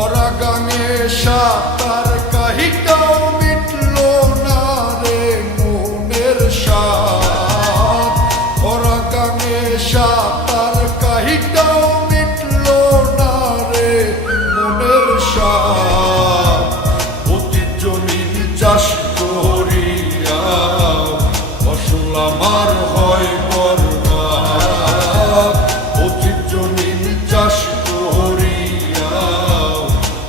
ওরা গাঙে সাঁতার কাহিটাও মিটল না রে মনের সাথ। ওরা গাঙে সাঁতার কাহিটাও মিটল না রে মনের সাথ। অতীত জমিন চাষ করিয়া ফসল আমার হয় বরবাদ। অতীত জমিন চাষ করিয়া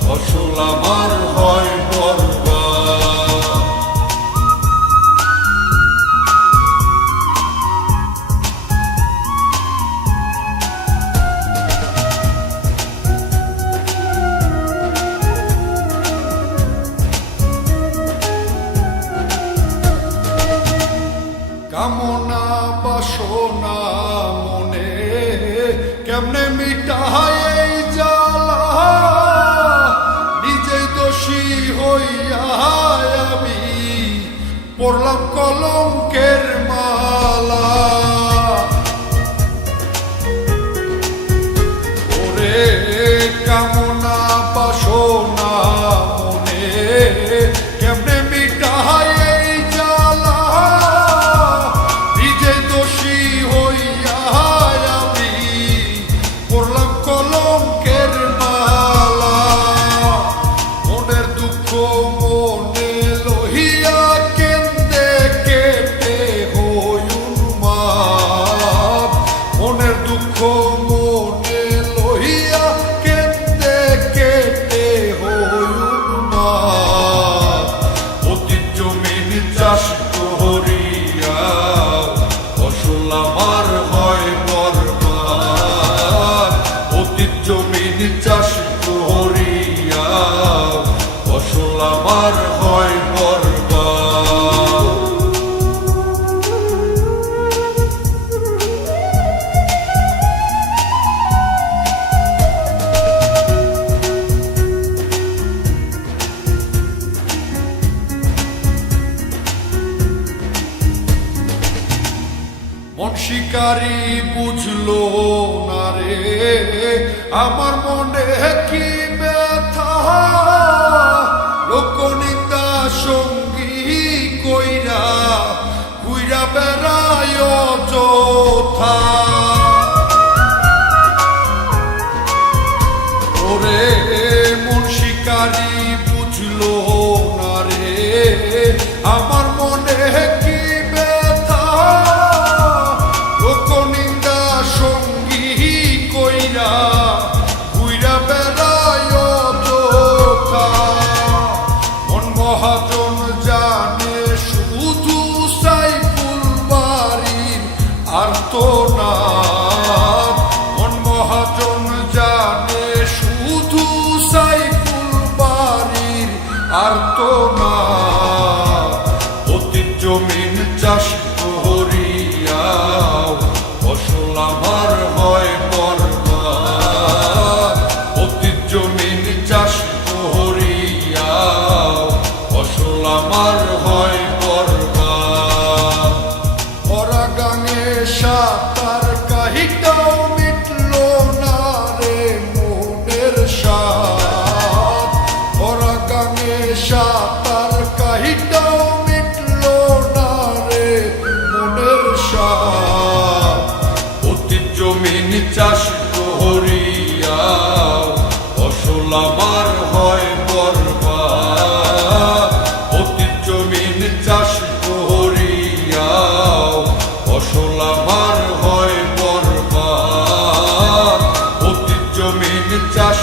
ফসল আমার হয় বরবাদ। কামনা বাসনা মনে কেমনে মিটায় এই জ্বালা। নিজে দোষী হইয়া আমি পড়লাম কলঙ্কের মালা। ওরে কামনা বাসনা মনে কেমনে মিটায় এই জ্বালা। নিজে দোষী হইয়া আমি পড়লাম কলঙ্কের মালা। মনের দুঃখ মনে লহিয়া কেন্দে কেটে হই উন্মাদ। মনের দুঃখ মনে লহিয়া কেন্দে কেটে হই উন্মাদ। অতীত জমিন চাষ করিয়া ফসল আমার হয় বরবাদ। অতীত জমিন চাষ করিয়া ফসল আমার হয় বরবাদ। মন শিকারি বুঝলো না রে আমার মনে কি ব্যথা। লোকনিন্দা সঙ্গী কইরা ঘুইরা বেড়ায় অযথা। ওরে মন শিকারি বুঝলো না রে আমার মনে কি ব্যথা। লোকনিন্দা সঙ্গী কইরা ঘুইরা বেড়ায় অযথা। মন মহাজন জানে শুধু সাইফুল বাড়ির আর্তনাদ। মন মহাজন জানে শুধু সাইফুল বাড়ির আর্তনাদ। অতীত জমিন চাষ করিয়া ফসল আমার হয় বরবাদ। অতীত জমিন চাষ করিয়া ফসল আমার হয় বরবাদ। ওরা গাঙে সাঁতার কাহিটাও মিটল না রে মনের সাথ। ওরা গাঙে সাঁতার কাহিটাও মিটল না রে মনের সাথ। অতীত জমিন চাষ করিয়া ফসল আমার হয় বরবাদ। অতীত জমিন চাষ করিয়া ফসল আমার হয় বরবাদ। অতীত জমিন চাষ